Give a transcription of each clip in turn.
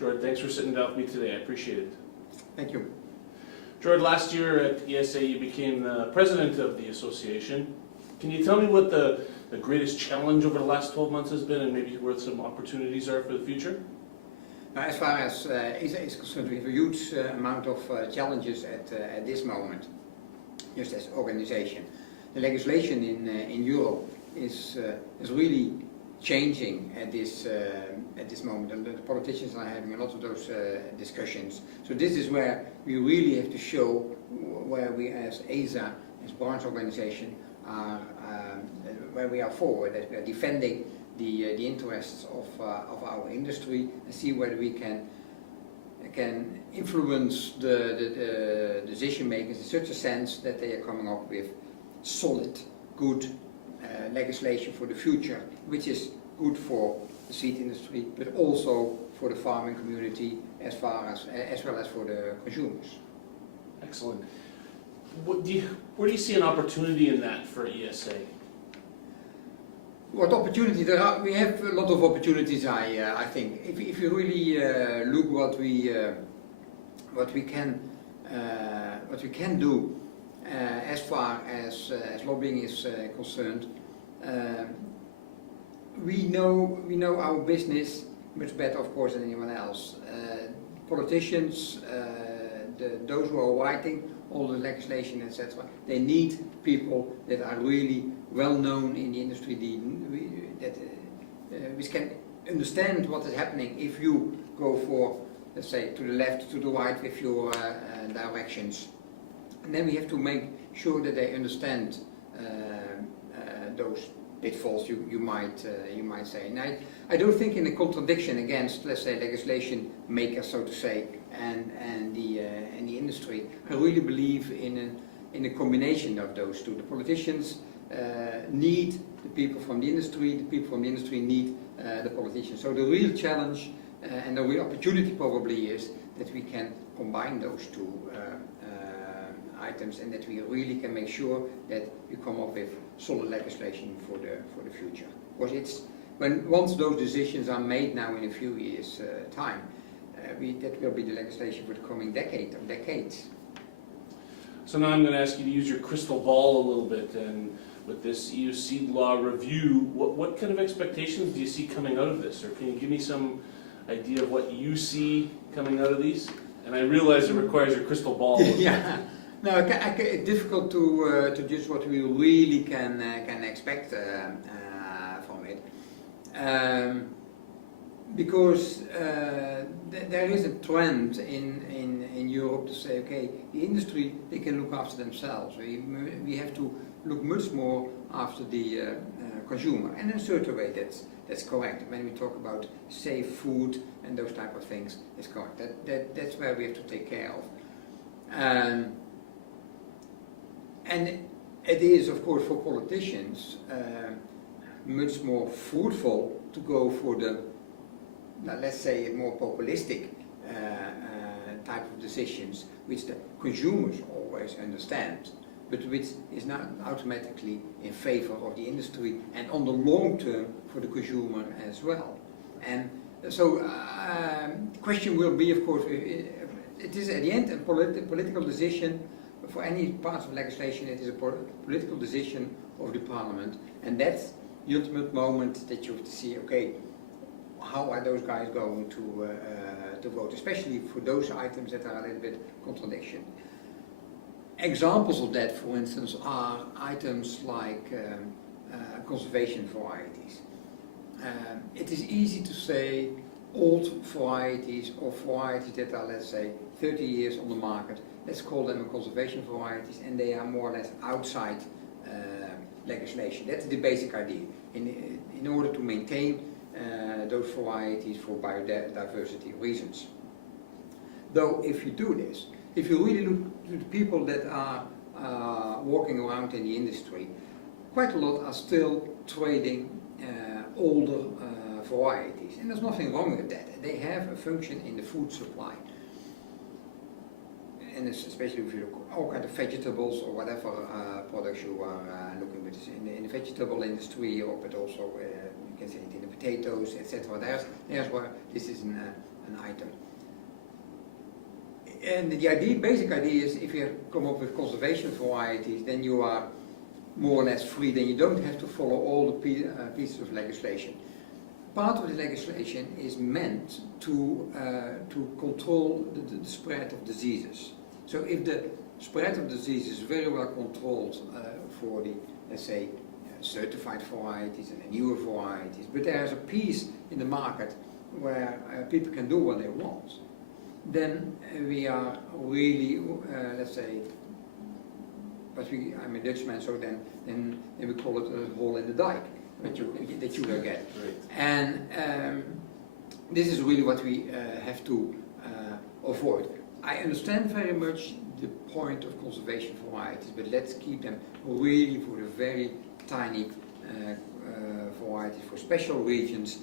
Gerard, thanks for sitting down with me today. I appreciate it. Thank you. Gerard, last year at ESA you became the president of the association. Can you tell me what the greatest challenge over the last 12 months has been and maybe where some opportunities are for the future? As far as ESA is concerned, we have a huge amount of challenges at this moment, just as organization. The legislation in Europe is really changing at this moment, and the politicians are having a lot of those discussions. So this is where we really have to show where we as ESA, as branch organization, are where we are forward, that we are defending the interests of our industry, and see whether we can influence the decision makers in such a sense that they are coming up with solid, good legislation for the future, which is good for the seed industry, but also for the farming community, as well as for the consumers. Excellent. Where do you see an opportunity in that for ESA? What opportunity there are? We have a lot of opportunities. I think if you really look what we can do as far as lobbying is concerned. We know our business much better, of course, than anyone else. Politicians, those who are writing all the legislation, etc., they need people that are really well known in the industry, which can understand what is happening if you go for, let's say, to the left, to the right with your directions. And then we have to make sure that they understand those pitfalls, you might say. And I don't think in a contradiction against, let's say, legislation makers, so to say, and the industry. I really believe in a combination of those two. The politicians need the people from the industry. The people from the industry need the politicians. So the real challenge and the real opportunity probably is that we can combine those two items, and that we really can make sure that we come up with solid legislation for the future. Because it's once those decisions are made now in a few years' time, that will be the legislation for the coming decade or decades. So now I'm going to ask you to use your crystal ball a little bit, and with this EU seed law review, what kind of expectations do you see coming out of this? Or can you give me some idea of what you see coming out of these? And I realize it requires your crystal ball. Yeah. No, it's difficult to judge what we really can expect from it, because there is a trend in Europe to say, okay, the industry, they can look after themselves. We have to look much more after the consumer, and in a certain way that's correct. When we talk about safe food and those type of things, it's correct. That's where we have to take care of. And it is, of course, for politicians much more fruitful to go for the, let's say, more populistic type of decisions, which the consumers always understand, but which is not automatically in favor of the industry and on the long term for the consumer as well. And so the question will be, of course, it is at the end a political decision. For any part of legislation, it is a political decision of the parliament, and that's the ultimate moment that you have to see, okay, how are those guys going to vote, especially for those items that are a little bit contradiction. Examples of that, for instance, are items like conservation varieties. It is easy to say old varieties or varieties that are, let's say, 30 years on the market, let's call them conservation varieties, and they are more or less outside legislation. That's the basic idea. In order to maintain those varieties for biodiversity reasons. Though if you do this, if you really look to the people that are walking around in the industry, quite a lot are still trading older varieties, and there's nothing wrong with that. They have a function in the food supply. And especially if you look at all kind of vegetables or whatever products you are looking at in the vegetable industry, or but also you can say it in the potatoes, etc. There's where this is an item. And the basic idea is if you come up with conservation varieties, then you are more or less free, then you don't have to follow all the pieces of legislation. Part of the legislation is meant to control the spread of diseases. So if the spread of disease is very well controlled for the, let's say, certified varieties and the newer varieties, but there's a piece in the market where people can do what they want, then we are really, let's say, but I'm a Dutchman, so then we call it a hole in the dike that you will get. Right. And this is really what we have to avoid. I understand very much the point of conservation varieties, but let's keep them really for the very tiny varieties, for special regions,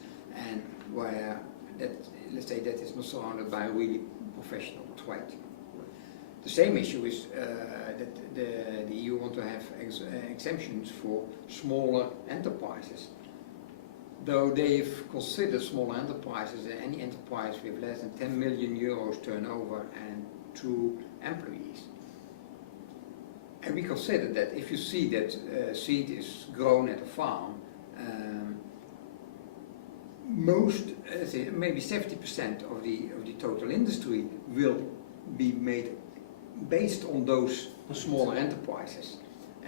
and where that, let's say, that is not surrounded by a really professional trade. The same issue is that the EU want to have exemptions for smaller enterprises. Though they've considered smaller enterprises any enterprise with less than 10 million euros turnover and 2 employees. And we consider that if you see that seed is grown at a farm, most, let's say, maybe 70% of the total industry will be made based on those smaller enterprises.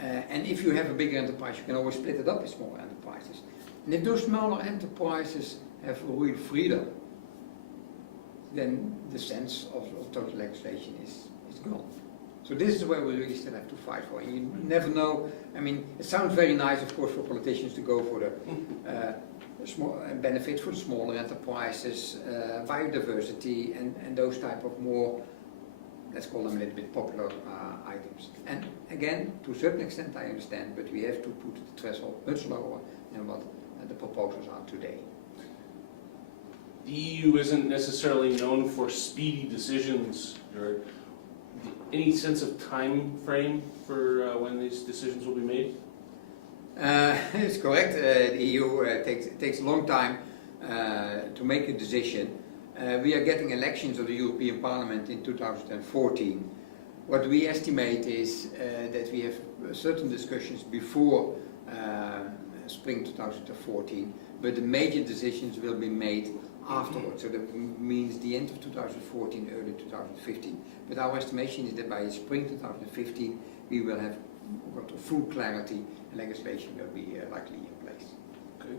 And if you have a bigger enterprise, you can always split it up in smaller enterprises. And if those smaller enterprises have real freedom, then the sense of total legislation is gone. So this is where we really still have to fight for. And you never know. I mean, it sounds very nice, of course, for politicians to go for the small benefit for the smaller enterprises, biodiversity, and those type of more, let's call them a little bit popular items. And again, to a certain extent I understand, but we have to put the threshold much lower than what the proposals are today. The EU isn't necessarily known for speedy decisions. Gerard. Any sense of time frame for when these decisions will be made? It's correct. The EU takes a long time to make a decision. We are getting elections of the European Parliament in 2014. What we estimate is that we have certain discussions before spring 2014, but the major decisions will be made afterwards. So that means the end of 2014, early 2015. But our estimation is that by spring 2015 we will have got full clarity and legislation will be likely in place. Okay.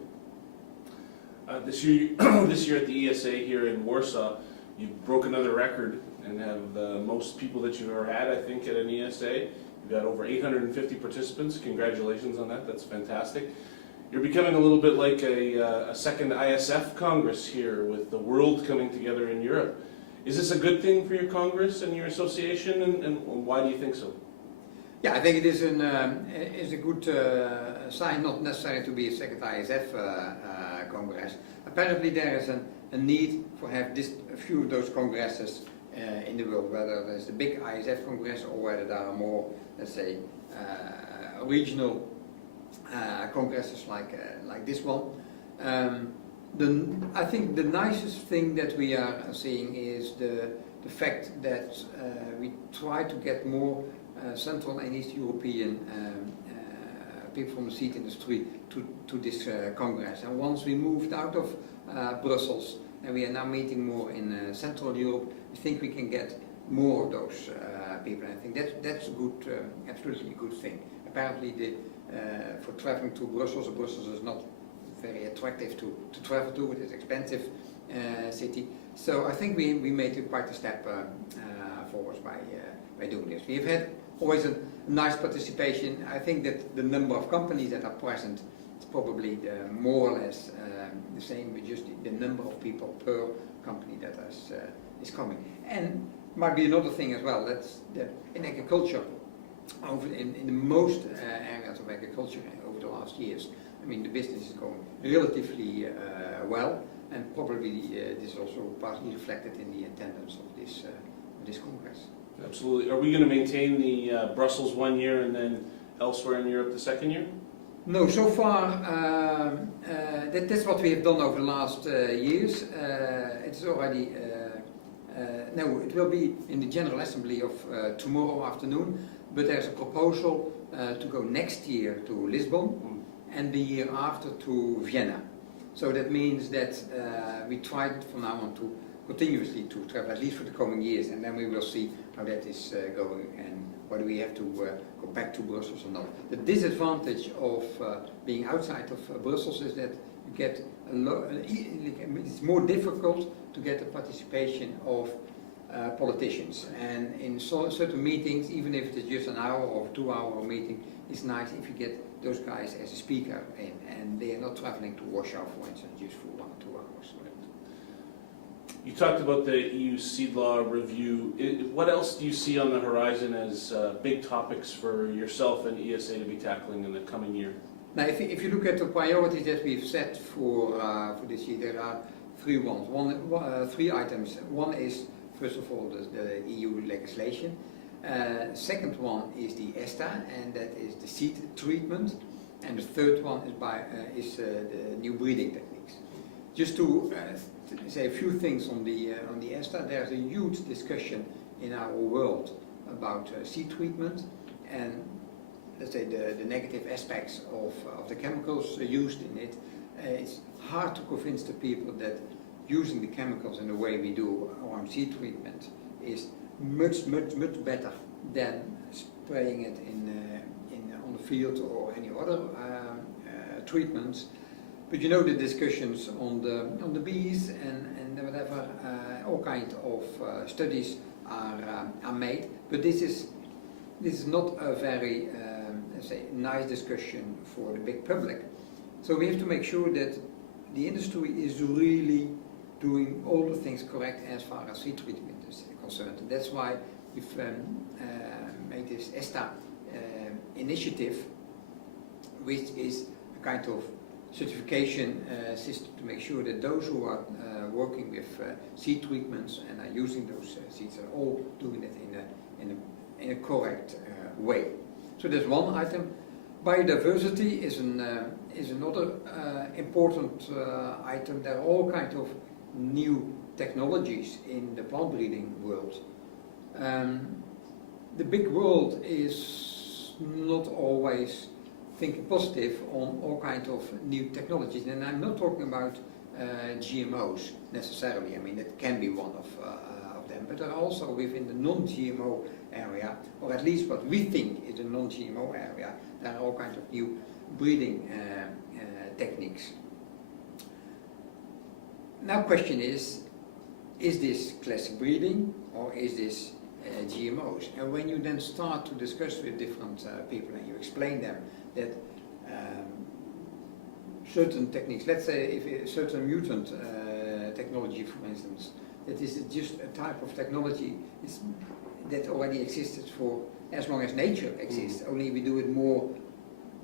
This year at the ESA here in Warsaw, you broke another record and have the most people that you've ever had, I think, at an ESA. You've got over 850 participants. Congratulations on that. That's fantastic. You're becoming a little bit like a second ISF Congress here, with the world coming together in Europe. Is this a good thing for your Congress and your association, and why do you think so? Yeah, I think it is a good sign, not necessarily to be a second ISF Congress. Apparently there is a need for have a few of those congresses in the world, whether there's the big ISF Congress or whether there are more, let's say, regional congresses like this one. I think the nicest thing that we are seeing is the fact that we try to get more Central and East European people from the seed industry to this Congress. And once we moved out of Brussels and we are now meeting more in Central Europe, we think we can get more of those people. And I think that's a good, absolutely a good thing. Apparently, for traveling to Brussels is not very attractive to travel to. It is expensive city. So I think we made quite a step forward by doing this. We have had always a nice participation. I think that the number of companies that are present is probably more or less the same, but just the number of people per company that is coming. And might be another thing as well, that in agriculture, in the most areas of agriculture over the last years, I mean, the business is going relatively well, and probably this is also partly reflected in the attendance of this Congress. Absolutely. Are we going to maintain the Brussels 1 year and then elsewhere in Europe the second year? No, so far that's what we have done over the last years. It's already no, it will be in the General Assembly of tomorrow afternoon. But there's a proposal to go next year to Lisbon and the year after to Vienna. So that means that we try from now on to continuously to travel, at least for the coming years, and then we will see how that is going and whether we have to go back to Brussels or not. The disadvantage of being outside of Brussels is that you get it's more difficult to get the participation of politicians, and in certain meetings, even if it's just an hour or 2 hour meeting, it's nice if you get those guys as a speaker in, and they are not traveling to Warsaw, for instance, just for 1 or 2 hours. You talked about the EU seed law review. What else do you see on the horizon as big topics for yourself and ESA to be tackling in the coming year? Now, if you look at the priorities that we've set for this year, there are three items. One is, first of all, the EU legislation. Second one is the ESTA, and that is the seed treatment. And the third one is the new breeding techniques. Just to say a few things on the ESTA, there's a huge discussion in our world about seed treatment and, let's say, the negative aspects of the chemicals used in it. It's hard to convince the people that using the chemicals in the way we do around seed treatment is much better than spraying it on the field or any other treatments. But you know the discussions on the bees and whatever, all kinds of studies are made. But this is not a very let's say nice discussion for the big public. So we have to make sure that the industry is really doing all the things correct as far as seed treatment is concerned. And that's why we've made this ESTA initiative, which is a kind of certification system to make sure that those who are working with seed treatments and are using those seeds are all doing it in a correct way. So that's one item. Biodiversity is another important item. There are all kinds of new technologies in the plant breeding world. The big world is not always thinking positive on all kinds of new technologies, and I'm not talking about GMOs necessarily. I mean, that can be one of them, but there are also within the non-GMO area, or at least what we think is a non-GMO area, there are all kinds of new breeding techniques. Now, question is this classic breeding or is this GMOs? And when you then start to discuss with different people and you explain them that certain techniques, let's say if a certain mutant technology, for instance, that is just a type of technology that already existed for as long as nature exists, only we do it more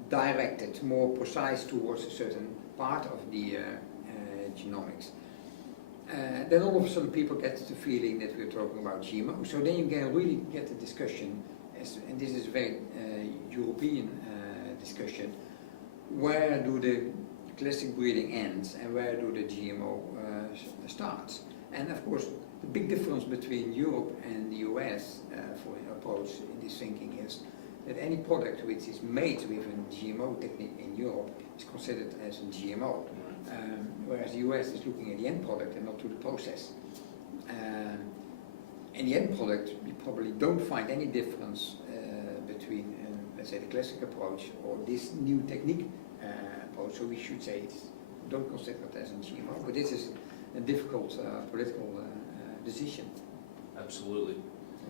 directed, more precise towards a certain part of the genomics. Then all of a sudden people get the feeling that we're talking about GMO. So then you can really get the discussion, and this is a very European discussion, where do the classic breeding ends and where do the GMO starts? And of course, the big difference between Europe and the US for an approach in this thinking is that any product which is made with a GMO technique in Europe is considered as a GMO. Whereas the US is looking at the end product and not to the process. In the end product, you probably don't find any difference between, let's say, the classic approach or this new technique approach. So we should say don't consider it as a GMO, but this is a difficult political decision. Absolutely.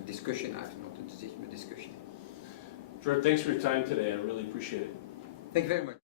A discussion, not a decision, but discussion. Gerard, thanks for your time today. I really appreciate it. Thank you very much.